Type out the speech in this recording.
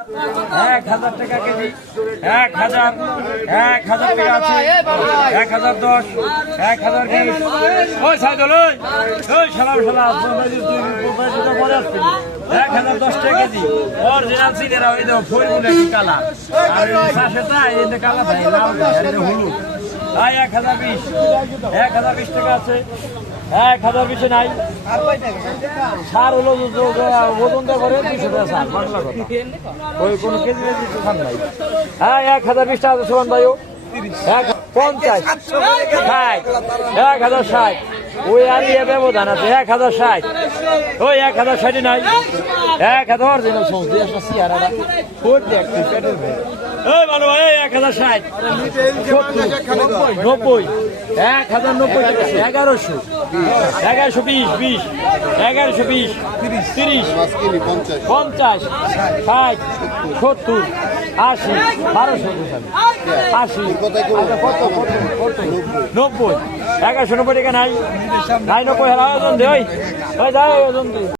1000 টাকা কেজি, 1000, 1000 টাকা আছে, 1010, 1020। ওই সাইদুল, ওই সালাম সালাম, 1010 টাকা কেজি। অরিজিনাল সিনেরা ওই দেখো ফরিদপুরের কি কালার, আর এই পাশেটা এই যে কালার ভাই লাল আর এই হলুদ। 1020, 1020 টাকা আছে, 1020 নাই। সার হলো ওজন দেওয়া করে 200 টাকা সার, বাংলা কথা। ওই কোনো কেজি কেজি খান নাই। 1020 টাকা আছে সুমন ভাইও। 50, 60, 1060। ওই আলিয়া ব্যবধান আছে 1060। ওই 1060 নাই। 1000 অরিজিনাল সবজি দিয়ে একটা চেহারাটা ফোট দেখতে পেটের ভেতর। ওই ভালো ভাই 1060, 90, 1090 টাকা, 1100, 1120, 20, 1120, 30, 50, 60, 70, 80, 1200, 80, 90, 1190 টাকা নাই। 90 হাজার ওজন দে, ওই যাও ওজন দে।